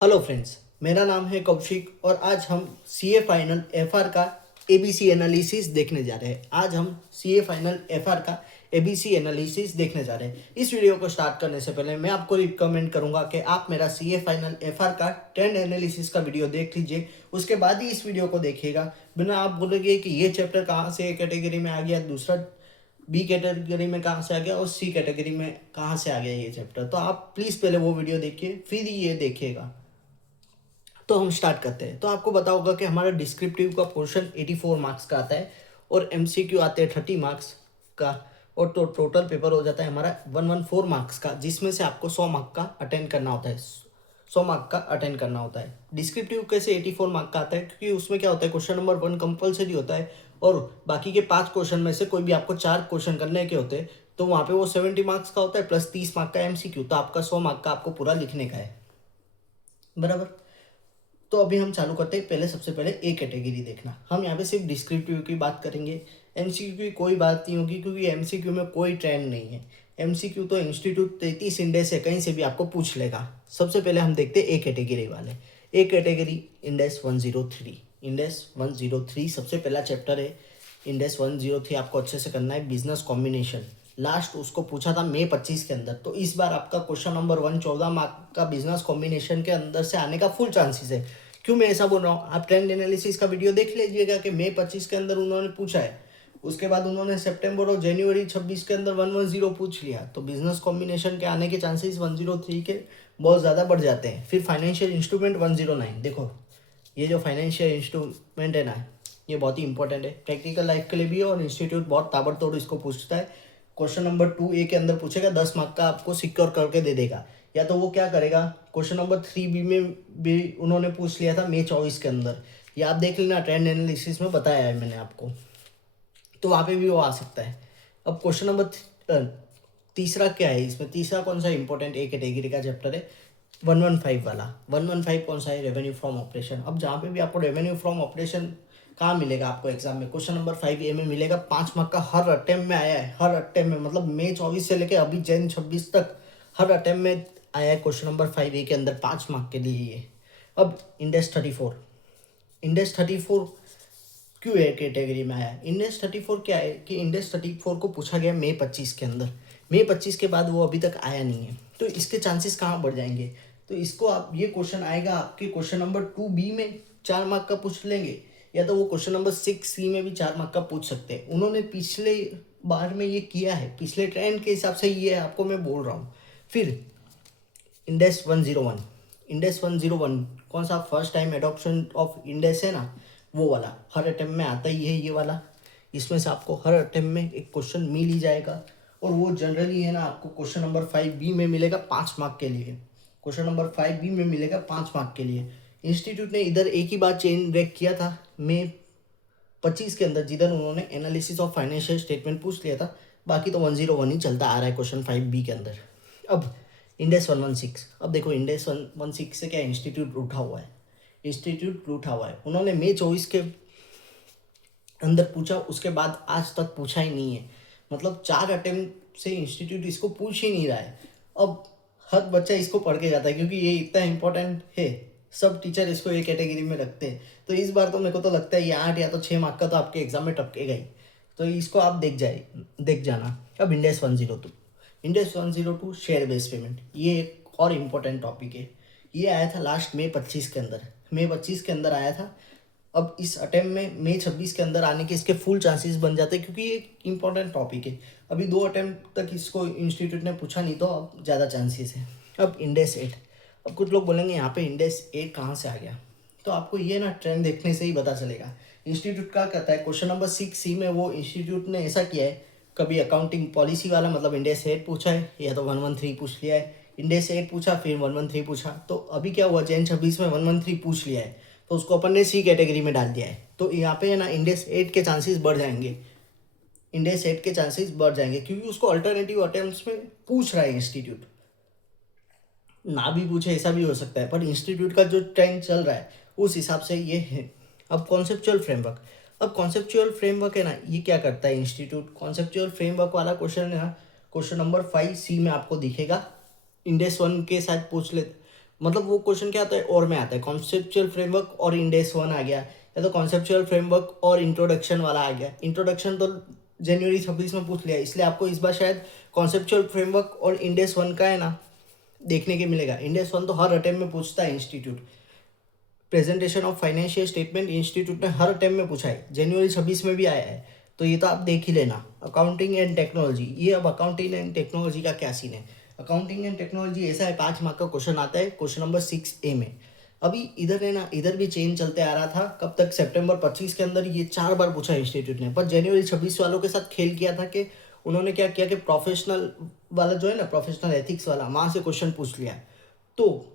Hello friends, मेरा नाम है कौशिक और आज हम सीए फाइनल एफआर का एबीसी एनालिसिस देखने जा रहे हैं। आज हम सीए फाइनल एफआर का एबीसी एनालिसिस देखने जा रहे हैं। इस वीडियो को स्टार्ट करने से पहले मैं आपको रिकमेंड करूंगा कि आप मेरा सीए फाइनल एफआर का ट्रेंड एनालिसिस का वीडियो देख लीजिए, उसके बाद ही इस वीडियो को देखिएगा। बिना आप बोलेंगे कि ये चैप्टर कहाँ से कैटेगरी में आ गया, दूसरा बी कैटेगरी में कहाँ से आ गया और सी कैटेगरी में कहाँ से आ गया ये चैप्टर, तो आप प्लीज़ पहले वो वीडियो देखिए फिर ये देखिएगा। तो हम स्टार्ट करते हैं। तो आपको पता होगा कि हमारा डिस्क्रिप्टिव का पोर्शन 84 मार्क्स का आता है और एमसीक्यू आते हैं 30 मार्क्स का, और तो टोटल पेपर हो जाता है हमारा 114 मार्क्स का, जिसमें से आपको 100 मार्क का अटेंड करना होता है। 100 मार्क का अटेंड करना होता है। डिस्क्रिप्टिव कैसे 84 मार्क का आता है, क्योंकि उसमें क्या होता है, क्वेश्चन नंबर 1 कंपलसरी होता है और बाकी के 5 क्वेश्चन में से कोई भी आपको 4 क्वेश्चन करने के होते हैं, तो वहाँ पे वो 70 मार्क्स का होता है प्लस 30 मार्क का एमसीक्यू, तो आपका 100 मार्क का आपको पूरा लिखने का है। बराबर। तो अभी हम चालू करते हैं। पहले सबसे पहले ए कैटेगरी देखना। हम यहाँ पे सिर्फ डिस्क्रिप्टिव की बात करेंगे, एमसीक्यू की कोई बात नहीं होगी, क्योंकि एमसीक्यू में कोई ट्रेंड नहीं है। एमसीक्यू तो इंस्टीट्यूट 33 इंडेक्स है, कहीं से भी आपको पूछ लेगा। सबसे पहले हम देखते हैं ए कैटेगरी वाले। A category index 103। इंडेक्स 103 सबसे पहला चैप्टर है। इंडेक्स 103 आपको अच्छे से करना है। बिजनेस कॉम्बिनेशन लास्ट उसको पूछा था मई 25 के अंदर, तो इस बार आपका क्वेश्चन नंबर 1 14 मार्क का बिजनेस कॉम्बिनेशन के अंदर से आने का फुल चांसेस है। क्यों मैं ऐसा बोल रहा हूँ, आप ट्रेंड एनालिसिस का वीडियो देख लीजिएगा कि मई 25 के अंदर उन्होंने पूछा है, उसके बाद उन्होंने सितंबर और जनवरी 26 के अंदर 110 पूछ लिया, तो बिजनेस कॉम्बिनेशन के आने के चांसेस 103 के बहुत ज़्यादा बढ़ जाते हैं। फिर फाइनेंशियल इंस्ट्रूमेंट 109। देखो ये जो फाइनेंशियल इंस्ट्रूमेंट है ना, ये बहुत ही इंपॉर्टेंट है, प्रैक्टिकल लाइफ के लिए भी है और इंस्टीट्यूट बहुत ताबड़तोड़ इसको पूछता है। क्वेश्चन नंबर 2 ए के अंदर पूछेगा, 10 मार्क का आपको सिक्योर करके दे देगा। या तो वो क्या करेगा, क्वेश्चन नंबर 3 बी में भी उन्होंने पूछ लिया था मई 24 के अंदर, ये आप देख लेना, ट्रेंड एनालिसिस में बताया है मैंने आपको, तो वहाँ पे भी वो आ सकता है। अब क्वेश्चन नंबर तीसरा क्या है, इसमें तीसरा कौन सा इंपॉर्टेंट ए कैटेगरी का चैप्टर है, 115 वाला। 115 कौन सा है, रेवेन्यू फ्रॉम ऑपरेशन। अब जहाँ पे भी आपको रेवेन्यू फ्रॉम ऑपरेशन कहाँ मिलेगा आपको एग्जाम में, क्वेश्चन नंबर 5 ए में मिलेगा। 5 मार्क का हर अटेम्प्ट में आया है, हर अटेम्प्ट में, मतलब मई 24 से लेके अभी जैन 26 तक हर अटेम्प्ट में आया है क्वेश्चन नंबर 5 ए के अंदर 5 मार्क के लिए ये। अब इंडेक्स 34। इंडेक्स 34 क्यों ए कैटेगरी में आया, इंडेक्स 34 क्या है कि इंडेक्स 34 को पूछा गया मई 25 के अंदर, मई 25 के बाद वो अभी तक आया नहीं है, तो इसके चांसेस कहाँ बढ़ जाएंगे। तो इसको आप, ये क्वेश्चन आएगा आपके क्वेश्चन नंबर 2 बी में 4 मार्क का पूछ लेंगे, या तो वो क्वेश्चन नंबर 6 सी में भी 4 मार्क का पूछ सकते हैं। उन्होंने पिछले बार में ये किया है, पिछले ट्रेंड के हिसाब से ये आपको मैं बोल रहा हूँ। फिर इंडेक्स 101। इंडेक्स 101 कौन सा, first time adoption of index है ना, वो वाला हर अटेम्प्ट में आता ही है ये वाला। इसमें से आपको हर अटेम्प्ट में एक क्वेश्चन मिल ही जाएगा, और वो जनरली है ना आपको क्वेश्चन नंबर 5 बी में मिलेगा 5 मार्क के लिए। क्वेश्चन नंबर 5 बी में मिलेगा 5 मार्क के लिए। इंस्टीट्यूट ने इधर एक ही बार चेन ब्रेक किया था मई 25 के अंदर, जिधर उन्होंने एनालिसिस ऑफ फाइनेंशियल स्टेटमेंट पूछ लिया था। बाकी तो 101 ही चलता आ रहा है क्वेश्चन 5 बी के अंदर। अब इंडेक्स 116। अब देखो इंडेक्स 116 से क्या इंस्टीट्यूट उठा हुआ है, इंस्टीट्यूट उठा हुआ है। उन्होंने मई 24 के अंदर पूछा, उसके बाद आज तक पूछा ही नहीं है, मतलब 4 अटेम्प्ट से इंस्टीट्यूट इसको पूछ ही नहीं रहा है। अब हर बच्चा इसको पढ़ के जाता है, क्योंकि ये इतना इंपॉर्टेंट है, सब टीचर इसको एक कैटेगरी में रखते हैं। तो इस बार तो मेरे को तो लगता है ये 8 या तो 6 मार्क का तो आपके एग्जाम में टपकेगा ही, तो इसको आप देख जाना। अब index 102। Index 102 share based payment, ये एक और इम्पोर्टेंट टॉपिक है। ये आया था लास्ट मई 25 के अंदर, मई 25 के अंदर आया था। अब इस अटेम्प्ट में मई 26 के अंदर आने के इसके फुल चांसेस बन जाते हैं, क्योंकि ये इंपॉर्टेंट टॉपिक है। अभी 2 अटेम्प्ट तक इसको इंस्टीट्यूट ने पूछा नहीं, तो अब ज़्यादा चांसेस है। अब इंडेक्स 8। अब कुछ लोग बोलेंगे यहाँ पे इंडेक्स 8 कहाँ से आ गया, तो आपको ये ना ट्रेंड देखने से ही पता चलेगा। इंस्टीट्यूट क्या कहता है, क्वेश्चन नंबर 6 सी में वो इंस्टीट्यूट ने ऐसा किया है, कभी अकाउंटिंग पॉलिसी वाला मतलब इंडेक्स 8 पूछा है, या तो 113 पूछ लिया है। इंडेक्स 8 पूछा, फिर 113 पूछा, तो अभी क्या हुआ, जैन 26 में 113 पूछ लिया है, तो उसको अपन ने सी कैटेगरी में डाल दिया है। तो यहाँ पे ना इंडेक्स 8 के चांसेस बढ़ जाएंगे, इंडेक्स 8 के चांसेस बढ़ जाएंगे, क्योंकि उसको अल्टरनेटिव अटेम्प्ट्स में पूछ रहा है इंस्टीट्यूट। ना भी पूछे ऐसा भी हो सकता है, पर इंस्टीट्यूट का जो ट्रेंड चल रहा है उस हिसाब से ये है। अब कॉन्सेप्चुअल फ्रेमवर्क। अब कॉन्सेप्चुअल फ्रेमवर्क है ना, ये क्या करता है इंस्टीट्यूट, कॉन्सेप्चुअल फ्रेमवर्क वाला क्वेश्चन है ना, क्वेश्चन नंबर 5 सी में आपको दिखेगा। इंडेक्स 1 के साथ मतलब वो क्वेश्चन क्या आता है और में आता है, कॉन्सेप्चुअल फ्रेमवर्क और इंडेक्स वन आ गया, या तो कॉन्सेप्चुअल फ्रेमवर्क और इंट्रोडक्शन वाला आ गया। इंट्रोडक्शन तो जनवरी 26 में पूछ लिया, इसलिए आपको इस बार शायद कॉन्सेप्चुअल फ्रेमवर्क और इंडेक्स वन का है ना देखने के मिलेगा। इंडेक्स वन तो हर अटेम्प्ट में पूछता है institute. Presentation of financial statement institute ने हर अटेम्प्ट में पूछा है, जनवरी 26 में भी आया है, तो ये तो आप देख ही लेना। अकाउंटिंग एंड टेक्नोलॉजी, ये अब अकाउंटिंग एंड टेक्नोलॉजी का क्या सीन है। अकाउंटिंग एंड टेक्नोलॉजी ऐसा है, 5 मार्क का क्वेश्चन आता है, क्वेश्चन नंबर 6A में। अभी इधर है ना, इधर भी चेंज चलते आ रहा था, कब तक, सितंबर 25 के अंदर ये 4 बार पूछा इंस्टीट्यूट ने, पर जनवरी 26 वालों के साथ खेल किया था कि उन्होंने क्या किया कि प्रोफेशनल वाला जो है ना, प्रोफेशनल एथिक्स वाला, वहाँ से क्वेश्चन पूछ लिया। तो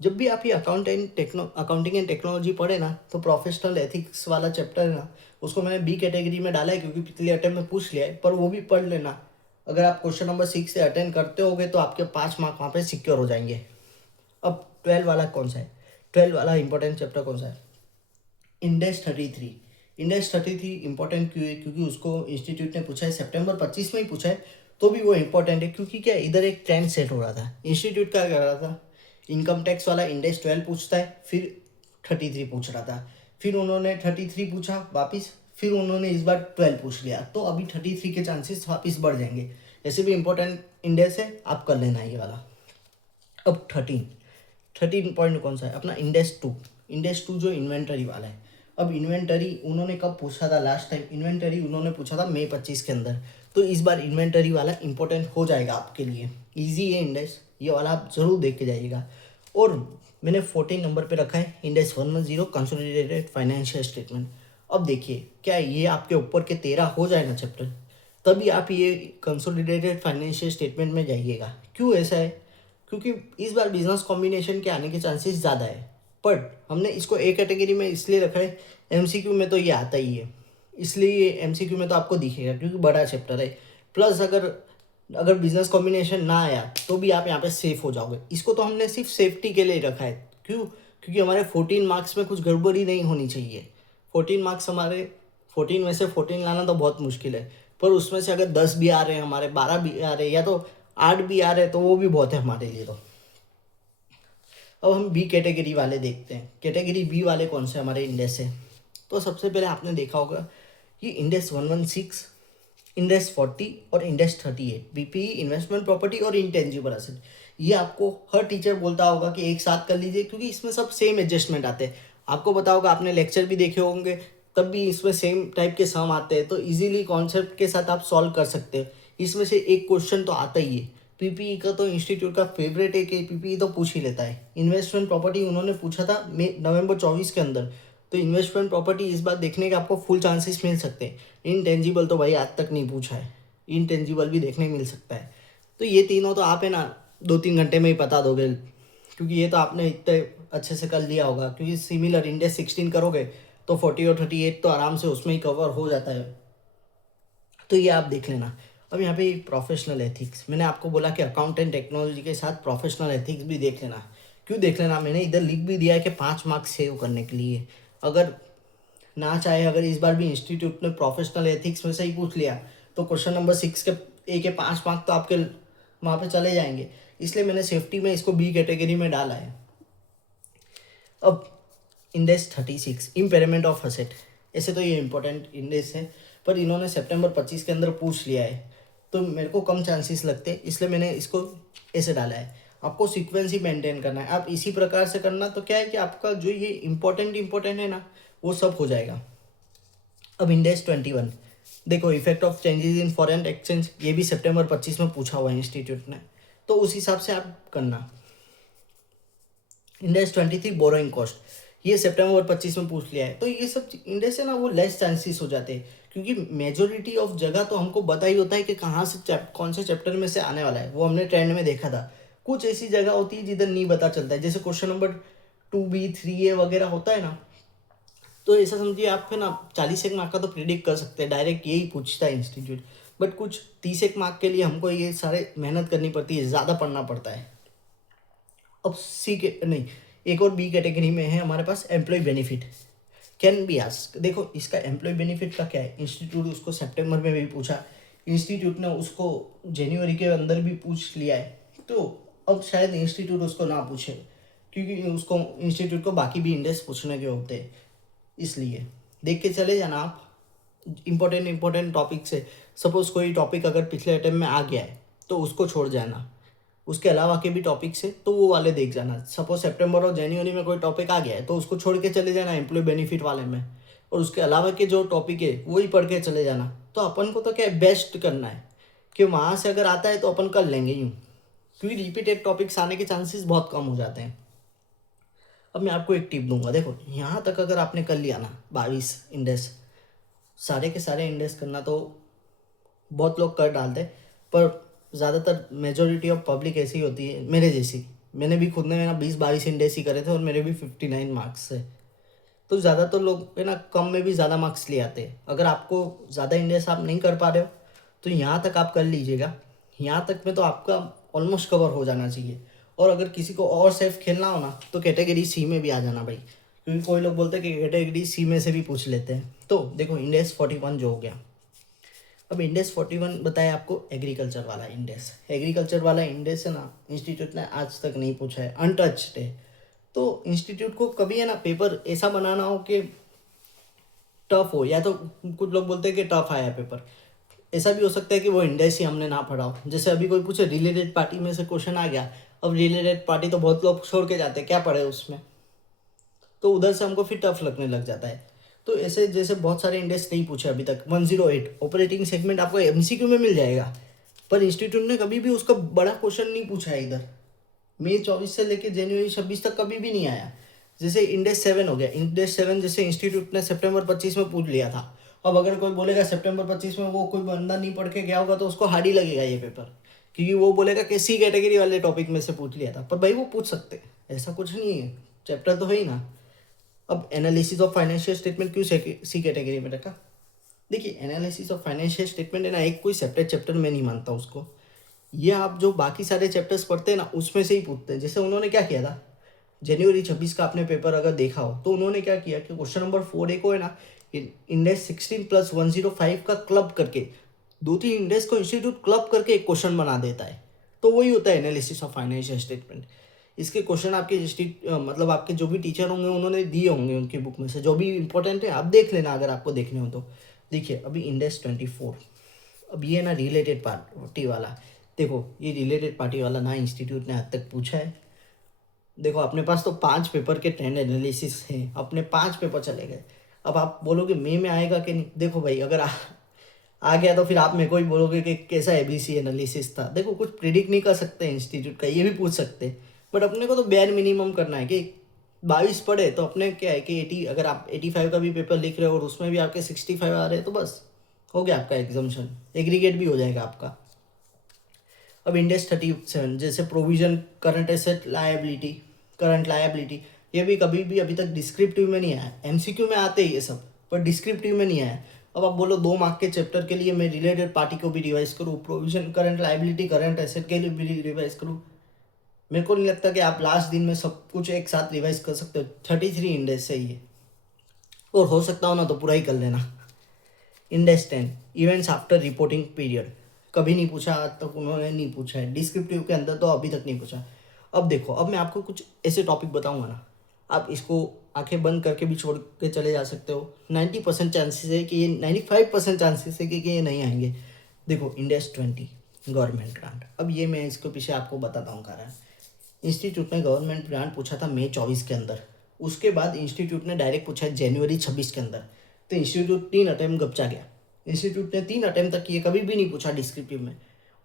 जब भी आप ये अकाउंटिंग एंड टेक्नोलॉजी पढ़े ना, तो प्रोफेशनल एथिक्स वाला चैप्टर है ना, उसको मैंने बी कैटेगरी में डाला है, क्योंकि पिछले अटेम्प्ट में पूछ लिया है, पर वो भी पढ़ लेना। अगर आप क्वेश्चन नंबर 6 से अटेंड करते होगे तो आपके 5 मार्क वहाँ पे सिक्योर हो जाएंगे। अब 12 वाला कौन सा है, 12 वाला इंपॉर्टेंट चैप्टर कौन सा है, इंडेक्स 33। इंडेक्स 33 इंपॉर्टेंट क्यों है, क्योंकि उसको इंस्टीट्यूट ने पूछा है, सितंबर 25 में ही पूछा है, तो भी वो इंपॉर्टेंट है, क्योंकि क्या इधर एक ट्रेंड सेट हो रहा था। इंस्टीट्यूट क्या कर रहा था, इनकम टैक्स वाला इंडेक्स 12 पूछता है, फिर 33 पूछ रहा था, फिर उन्होंने 33 पूछा वापिस, फिर उन्होंने इस बार 12 पूछ लिया, तो अभी 33 के चांसेस वापिस बढ़ जाएंगे। ऐसे भी इंपॉर्टेंट इंडेक्स है, आप कर लेना ये वाला। अब 13 पॉइंट कौन सा है अपना, इंडेक्स 2 जो इन्वेंटरी वाला है। अब इन्वेंटरी उन्होंने कब पूछा था लास्ट टाइम, इन्वेंटरी उन्होंने पूछा था मई 25 के अंदर, तो इस बार इन्वेंटरी वाला इंपॉर्टेंट हो जाएगा आपके लिए। इजी है इंडेक्स, ये वाला आप जरूर देख के जाइएगा। और मैंने 14 नंबर पे रखा है इंडेक्स 110 कंसोलिडेटेड फाइनेंशियल स्टेटमेंट। अब देखिए क्या ये आपके ऊपर के 13 हो जाएगा चैप्टर, तभी आप ये कंसोलिडेटेड फाइनेंशियल स्टेटमेंट में जाइएगा। क्यों ऐसा है, क्योंकि इस बार बिजनेस कॉम्बिनेशन के आने के चांसेस ज़्यादा है, बट हमने इसको ए कैटेगरी में इसलिए रखा है, एमसीक्यू में तो ये आता ही है, इसलिए एमसीक्यू में तो आपको दिखेगा, क्योंकि बड़ा चैप्टर है। प्लस अगर अगर बिजनेस कॉम्बिनेशन ना आया तो भी आप यहाँ पे सेफ हो जाओगे। इसको तो हमने सिर्फ सेफ्टी के लिए रखा है, क्यों, क्योंकि हमारे 14 मार्क्स में कुछ गड़बड़ी नहीं होनी चाहिए। 14 मार्क्स हमारे, 14 में से 14 लाना तो बहुत मुश्किल है, पर उसमें से अगर 10 भी आ रहे हैं हमारे, 12 भी आ रहे हैं, या तो 8 भी आ रहे हैं, तो वो भी बहुत है हमारे लिए। तो अब हम बी कैटेगरी वाले देखते हैं, कैटेगरी बी वाले कौन से हमारे इंडेक्स है। तो सबसे पहले आपने देखा होगा कि इंडेक्स 116, इंडेक्स 40 और इंडेक्स 38, बीपीई, इन्वेस्टमेंट प्रॉपर्टी और इंटेंजिबल एसेट। ये आपको हर टीचर बोलता होगा कि एक साथ कर लीजिए, क्योंकि इसमें सब सेम एडजस्टमेंट आते हैं। आपको पता होगा, आपने लेक्चर भी देखे होंगे, तब भी इसमें सेम टाइप के सम आते हैं, तो इजीली कॉन्सेप्ट के साथ आप सॉल्व कर सकते हो। इसमें से एक क्वेश्चन तो आता ही है। पीपीई का तो इंस्टीट्यूट का फेवरेट है कि पीपीई तो पूछ ही लेता है। इन्वेस्टमेंट प्रॉपर्टी उन्होंने पूछा था नवंबर 24 के अंदर, तो इन्वेस्टमेंट प्रॉपर्टी इस बार देखने के आपको फुल चांसेस मिल सकते हैं। इनटेंजिबल तो भाई आज तक नहीं पूछा है, इनटेंजिबल भी देखने मिल सकता है। तो ये तीनों तो आप है ना 2-3 घंटे में ही बता दोगे, क्योंकि ये तो आपने इतने अच्छे से कर लिया होगा, क्योंकि सिमिलर इंडेक्स 16 करोगे तो 40 और 38 तो आराम से उसमें ही कवर हो जाता है। तो ये आप देख लेना। अब यहाँ पे प्रोफेशनल एथिक्स, मैंने आपको बोला कि अकाउंट एंड टेक्नोलॉजी के साथ प्रोफेशनल एथिक्स भी देख लेना। क्यों देख लेना, मैंने इधर लिख भी दिया है कि 5 मार्क्स सेव करने के लिए। अगर ना चाहे, अगर इस बार भी इंस्टीट्यूट ने प्रोफेशनल एथिक्स में से ही पूछ लिया, तो क्वेश्चन नंबर 6 के ए के 5 मार्क तो आपके वहाँ पे चले जाएंगे, इसलिए मैंने सेफ्टी में इसको बी कैटेगरी में डाला है। अब इंडेक्स 36, इम्पेयरमेंट ऑफ असेट, ऐसे तो ये इंपॉर्टेंट इंडेक्स है, पर इन्होंने सितंबर 25 के अंदर पूछ लिया है, तो मेरे को कम चांसेस लगते हैं, इसलिए मैंने इसको ऐसे डाला है। आपको सीक्वेंस ही मेंटेन करना है, आप इसी प्रकार से करना, तो क्या है कि आपका जो ये इंपॉर्टेंट है ना, वो सब हो जाएगा। अब इंडेक्स 21 देखो, effect of changes in foreign exchange, ये भी सितंबर 25 में पूछा हुआ है इंस्टीट्यूट ने, तो उस हिसाब से आप करना। इंडेक्स 23 बोरोइंग कॉस्ट, ये सितंबर 25 में पूछ लिया है, तो ये सब इंडेक्स है ना, वो लेस चांसेस हो जाते हैं, क्योंकि मेजोरिटी ऑफ जगह तो हमको पता ही होता है कि कहाँ से कौन से चैप्टर में से आने वाला है, वो हमने ट्रेंड में देखा था। कुछ ऐसी जगह होती है जिधर नहीं पता चलता है, जैसे क्वेश्चन नंबर 2B 3A वगैरह होता है ना, तो ऐसा समझिए आप है ना 40 मार्क का तो प्रिडिक्ट कर सकते हैं, डायरेक्ट यही पूछता है इंस्टीट्यूट। बट कुछ 30 मार्क के लिए हमको ये सारे मेहनत करनी पड़ती है, ज़्यादा पढ़ना पड़ता है। अब सी के नहीं, एक और बी कैटेगरी में है हमारे पास employ benefit, can be ask. देखो इसका एम्प्लॉय बेनिफिट का क्या है, इंस्टीट्यूट उसको सितंबर में भी पूछा, इंस्टीट्यूट ने उसको जनवरी के अंदर भी पूछ लिया है, तो अब शायद इंस्टीट्यूट उसको ना पूछे, क्योंकि उसको इंस्टीट्यूट को बाकी भी इंडेक्स पूछने के होते हैं, इसलिए देख के चले जाना आप इम्पोर्टेंट टॉपिक से। सपोज कोई टॉपिक अगर पिछले अटेम्प्ट में आ गया है तो उसको छोड़ जाना, उसके अलावा के भी टॉपिक से तो वो वाले देख जाना। सपोज सितंबर और जनवरी में कोई टॉपिक आ गया है तो उसको छोड़ के चले जाना एम्प्लॉय बेनिफिट वाले में, और उसके अलावा के जो टॉपिक है वही पढ़ के चले जाना। तो अपन को तो क्या बेस्ट करना है कि वहाँ से अगर आता है तो अपन कर लेंगे यूँ, क्योंकि रिपीटेड टॉपिक्स आने के चांसेस बहुत कम हो जाते हैं। अब मैं आपको एक टिप दूंगा, देखो यहाँ तक अगर आपने कर लिया ना 22 इंडेक्स, सारे के सारे इंडेक्स करना तो बहुत लोग कर डालते, पर ज़्यादातर मेजोरिटी ऑफ पब्लिक ऐसी होती है मेरे जैसी। मैंने भी खुद ने ना 20-22 इंडेक्स ही करे थे और मेरे भी 59 मार्क्स है। तो ज़्यादातर लोग है ना कम में भी ज़्यादा मार्क्स ले आते हैं। अगर आपको ज़्यादा इंडेक्स आप नहीं कर पा रहे हो तो यहाँ तक आप कर लीजिएगा, यहाँ तक में तो आपका ऑलमोस्ट कवर हो जाना चाहिए। और अगर किसी को और सेफ खेलना हो ना तो कैटेगरी सी में भी आ जाना भाई, क्योंकि कोई लोग बोलते हैं कि कैटेगरी सी में से भी पूछ लेते हैं। तो देखो इंडेक्स 41 जो हो गया, अब इंडेक्स 41 बताया आपको एग्रीकल्चर वाला इंडेक्स। एग्रीकल्चर वाला इंडेक्स है ना इंस्टीट्यूट ने आज तक नहीं पूछा है, अनटच्ड है। तो इंस्टीट्यूट को कभी है ना पेपर ऐसा बनाना हो कि टफ हो, या तो कुछ लोग बोलते हैं कि टफ आया पेपर, ऐसा भी हो सकता है कि वो इंडेक्स ही हमने ना पढ़ा हो। जैसे अभी कोई पूछे रिलेटेड पार्टी में से क्वेश्चन आ गया, अब रिलेटेड पार्टी तो बहुत लोग छोड़ के जाते हैं, क्या पढ़े उसमें, तो उधर से हमको फिर टफ लगने लग जाता है। तो ऐसे जैसे बहुत सारे इंडेक्स नहीं पूछे अभी तक। 108 ऑपरेटिंग सेगमेंट आपको एमसीक्यू में मिल जाएगा, पर इंस्टीट्यूट ने कभी भी उसका बड़ा क्वेश्चन नहीं पूछा है इधर। मई 24 से लेकर जनवरी 26 तक कभी भी नहीं आया। जैसे इंडेक्स 7 हो गया, इंडेक्स 7 जैसे इंस्टीट्यूट ने सितंबर 25 में पूछ लिया था। अब अगर कोई बोलेगा सितंबर 25 में वो कोई बंदा नहीं पढ़ के गया होगा तो उसको हार्ड ही लगेगा ये पेपर, क्योंकि वो बोलेगा कि सी कैटेगरी वाले टॉपिक में से पूछ लिया था। पर भाई वो पूछ सकते हैं, ऐसा कुछ नहीं है, चैप्टर तो है ही ना। अब एनालिसिस ऑफ फाइनेंशियल स्टेटमेंट क्यों सी कैटेगरी में रखा? देखिए एनालिसिस ऑफ फाइनेंशियल स्टेटमेंट है ना एक कोई सेपरेट चैप्टर में नहीं मानता उसको, ये आप जो बाकी सारे चैप्टर्स पढ़ते हैं ना उसमें से ही पूछते हैं। जैसे उन्होंने क्या किया था, जनवरी 26 का आपने पेपर अगर देखा हो तो उन्होंने क्या किया कि क्वेश्चन नंबर 4A को है ना इंडेक्स 16 प्लस 105 का क्लब करके, 2-3 इंडेक्स को इंस्टीट्यूट क्लब करके एक क्वेश्चन बना देता है। तो वही होता है एनालिसिस ऑफ फाइनेंशियल स्टेटमेंट। इसके क्वेश्चन आपके मतलब आपके जो भी टीचर होंगे उन्होंने दिए होंगे उनकी बुक में से, जो भी इंपॉर्टेंट है आप देख लेना अगर आपको देखने हो तो। देखिए अभी इंडेक्स 24, अब ये ना रिलेटेड पार्टी वाला, देखो ये रिलेटेड पार्टी वाला ना इंस्टीट्यूट ने आज तक पूछा है। देखो अपने पास तो 5 पेपर के ट्रेंड एनालिसिस हैं, अपने 5 पेपर चले गए। अब आप बोलोगे मई में आएगा कि नहीं, देखो भाई अगर आ गया तो फिर आप मेरे को ही बोलोगे कि कैसा एबीसी एनालिसिस था। देखो कुछ प्रिडिक्ट नहीं कर सकते इंस्टीट्यूट का, ये भी पूछ सकते हैं, बट अपने को तो बेयर मिनिमम करना है कि 22 पढ़े तो अपने क्या है कि 80, अगर आप 85 का भी पेपर लिख रहे हो और उसमें भी आपके 65 आ रहे हैं तो बस हो गया आपका एग्जाम्शन, एग्रीगेट भी हो जाएगा आपका। अब इंडेक्स 37 जैसे provision current asset liability, current liability, ये भी कभी भी अभी तक डिस्क्रिप्टिव में नहीं आया। एमसीक्यू में आते ही ये सब, पर डिस्क्रिप्टिव में नहीं आया। अब आप बोलो 2 मार्क के चैप्टर के लिए मैं रिलेटेड पार्टी को भी रिवाइज करूँ, provision current liability current asset के लिए भी रिवाइज करूँ, मेरे को नहीं लगता कि आप लास्ट दिन में सब कुछ एक साथ रिवाइज कर सकते हो। 33 इंडेक्स है ये, और हो सकता हो ना तो पूरा ही कर लेना। Index 10 events after reporting period, कभी नहीं पूछा आज तक, उन्होंने नहीं पूछा है डिस्क्रिप्टिव के अंदर तो अभी तक नहीं पूछा। अब देखो अब मैं आपको कुछ ऐसे टॉपिक बताऊंगा ना, आप इसको आंखें बंद करके भी छोड़ के चले जा सकते हो। 90% चांसेस है कि ये 95% चांसेस है कि ये नहीं आएंगे। देखो इंडेक्स 20 गवर्नमेंट ग्रांट, अब ये मैं इसके पीछे आपको बताता हूँ कारण। इंस्टीट्यूट ने गवर्नमेंट ग्रांट पूछा था मई 24 के अंदर, उसके बाद इंस्टीट्यूट ने डायरेक्ट पूछा है जनवरी 26 के अंदर। तो इंस्टीट्यूट 3 अटैम्प्ट गपचा गया। इंस्टीट्यूट ने 3 अटैम्प्ट तक किए, कभी भी नहीं पूछा डिस्क्रिप्टिव में।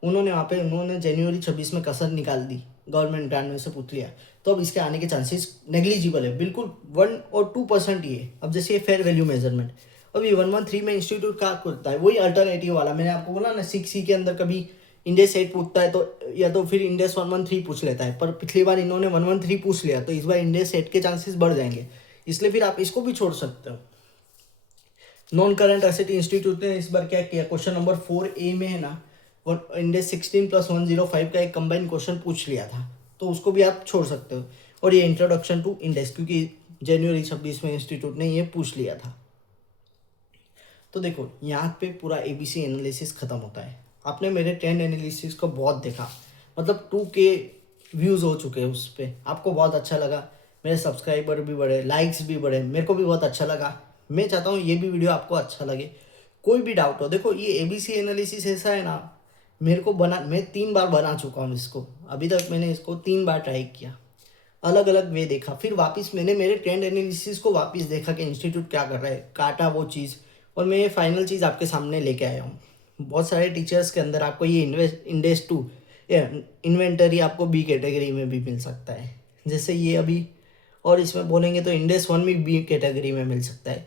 उन्होंने वहाँ पे उन्होंने जनवरी 26 में कसर निकाल दी, गवर्नमेंट ग्रांट में से पूछ लिया, तो अब इसके आने के चांसेस नेग्लिजिबल है, बिल्कुल 1 और 2% ही है। अब जैसे ये फेयर वैल्यू मेजरमेंट, अब ये 113 में इंस्टीट्यूट क्या करता है, वही अल्टरनेटिव वाला मैंने आपको बोला ना 6C के अंदर कभी इंडेक्स 8 पूछता है तो या तो फिर इंडेक्स 113 पूछ लेता है, पर पिछली बार इन्होंने 113 पूछ लिया तो इस बार इंडेक्स 8 के चांसेस बढ़ जाएंगे, इसलिए फिर आप इसको भी छोड़ सकते हो। नॉन करंट एसेट इंस्टीट्यूट ने इस बार क्या किया, क्वेश्चन नंबर 4A में है ना इंडेक्स 16 प्लस 105 का एक कंबाइंड क्वेश्चन पूछ लिया था, तो उसको भी आप छोड़ सकते हो। और ये इंट्रोडक्शन टू इंडेक्स, क्योंकि जनवरी 26 में इंस्टीट्यूट ने ये पूछ लिया था। तो देखो यहाँ पे पूरा ABC एनालिसिस खत्म होता है। आपने मेरे 10 एनालिसिस को बहुत देखा, मतलब 2K व्यूज़ हो चुके हैं उस पर, आपको बहुत अच्छा लगा, मेरे सब्सक्राइबर भी बढ़े, लाइक्स भी बढ़े, मेरे को भी बहुत अच्छा लगा। मैं चाहता हूँ ये भी वीडियो आपको अच्छा लगे। कोई भी डाउट हो, देखो ये ABC एनालिसिस ऐसा है ना, मेरे को मैं 3 बार बना चुका हूँ इसको। अभी तक मैंने इसको 3 बार ट्राई किया, अलग अलग वे देखा, फिर वापस मैंने मेरे ट्रेंड एनालिसिस को वापस देखा कि इंस्टीट्यूट क्या कर रहा है, काटा वो चीज़, और मैं ये फाइनल चीज़ आपके सामने लेके आया हूँ। बहुत सारे टीचर्स के अंदर आपको ये इंडेक्स 2 इन्वेंटरी आपको बी कैटेगरी में भी मिल सकता है, जैसे ये अभी, और इसमें बोलेंगे तो इंडेक्स 1 भी बी कैटेगरी में मिल सकता है।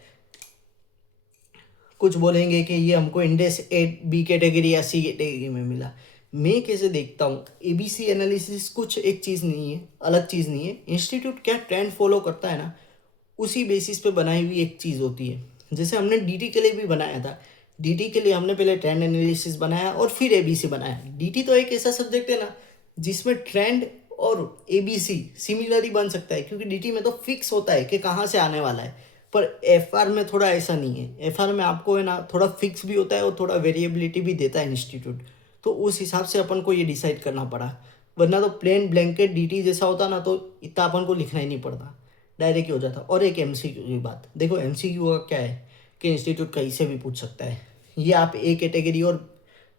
कुछ बोलेंगे कि ये हमको इंडेक्स 8 बी कैटेगरी या सी कैटेगरी में मिला। मैं कैसे देखता हूँ, ABC एनालिसिस कुछ एक चीज़ नहीं है, अलग चीज़ नहीं है। इंस्टीट्यूट क्या ट्रेंड फॉलो करता है ना, उसी बेसिस पे बनाई हुई एक चीज़ होती है। जैसे हमने DT के लिए भी बनाया था, DT के लिए हमने पहले ट्रेंड एनालिसिस बनाया और फिर ABC बनाया। DT तो एक ऐसा सब्जेक्ट है ना जिसमें ट्रेंड और ABC सिमिलर ही बन सकता है, क्योंकि DT में तो फिक्स होता है कि कहाँ से आने वाला है, पर FR में थोड़ा ऐसा नहीं है। FR में आपको है ना थोड़ा फिक्स भी होता है और थोड़ा वेरिएबिलिटी भी देता है इंस्टीट्यूट, तो उस हिसाब से अपन को ये डिसाइड करना पड़ा। वरना तो प्लेन ब्लैंकेट DT जैसा होता ना तो इतना अपन को लिखना ही नहीं पड़ता, डायरेक्ट ही हो जाता। और एक MCQ की बात देखो, MCQ का क्या है कि इंस्टीट्यूट कहीं से भी पूछ सकता है। ये आप A कैटेगरी और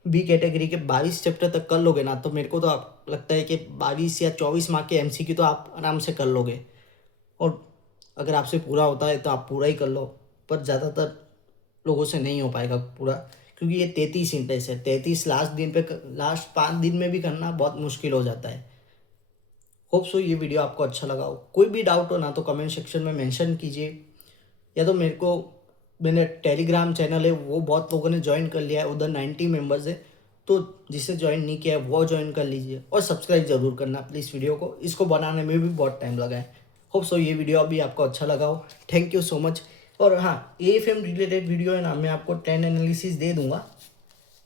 B कैटेगरी के 22 चैप्टर तक कर लोगे ना, तो मेरे को तो आप लगता है कि 22 या 24 मार्क के MCQ तो आप आराम से कर लोगे। और अगर आपसे पूरा होता है तो आप पूरा ही कर लो, पर ज़्यादातर लोगों से नहीं हो पाएगा पूरा, क्योंकि ये 33 इंडेक्स है। 33 लास्ट 5 दिन में भी करना बहुत मुश्किल हो जाता है। होप सो ये वीडियो आपको अच्छा लगा हो। कोई भी डाउट हो ना तो कमेंट सेक्शन में मेंशन कीजिए, या तो मेरे को, मैंने टेलीग्राम चैनल है वो बहुत लोगों ने ज्वाइन कर लिया है, उधर 90 मेंबर्स है, तो जिसे ज्वाइन नहीं किया है वो ज्वाइन कर लीजिए, और सब्सक्राइब जरूर करना प्लीज़। वीडियो को, इसको बनाने में भी बहुत टाइम लगा है। होप सो ये वीडियो अभी आपको अच्छा लगा हो। Thank you so much. और हाँ, AFM रिलेटेड वीडियो है ना, मैं आपको ट्रेंड एनालिसिस दे दूंगा,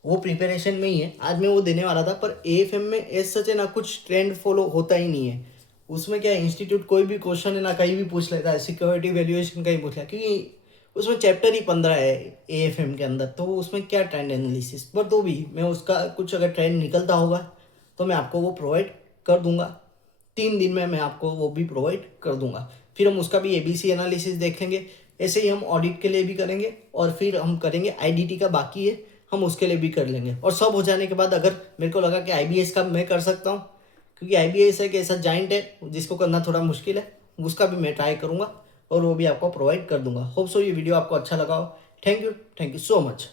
वो प्रिपरेशन में ही है। आज मैं वो देने वाला था, पर AFM में एज सच है ना कुछ ट्रेंड फॉलो होता ही नहीं है। उसमें क्या है, इंस्टीट्यूट कोई भी क्वेश्चन है ना कहीं भी पूछ लेता है, सिक्योरिटी वैल्यूएशन का ही पूछ लिया, क्योंकि उसमें चैप्टर ही 15 है AFM के अंदर, तो उसमें क्या ट्रेंड एनालिसिस। पर तो भी मैं उसका कुछ अगर ट्रेंड निकलता होगा तो मैं आपको वो प्रोवाइड कर दूंगा। 3 दिन में मैं आपको वो भी प्रोवाइड कर दूंगा। फिर हम उसका भी ABC एनालिसिस देखेंगे, ऐसे ही हम ऑडिट के लिए भी करेंगे, और फिर हम करेंगे IDT का बाकी है, हम उसके लिए भी कर लेंगे। और सब हो जाने के बाद अगर मेरे को लगा कि IBS का मैं कर सकता हूँ, क्योंकि IBS एक ऐसा जाइंट है जिसको करना थोड़ा मुश्किल है, उसका भी मैं ट्राई करूँगा और वो भी आपको प्रोवाइड कर दूंगा। होप सो ये वीडियो आपको अच्छा लगा हो। Thank you so much.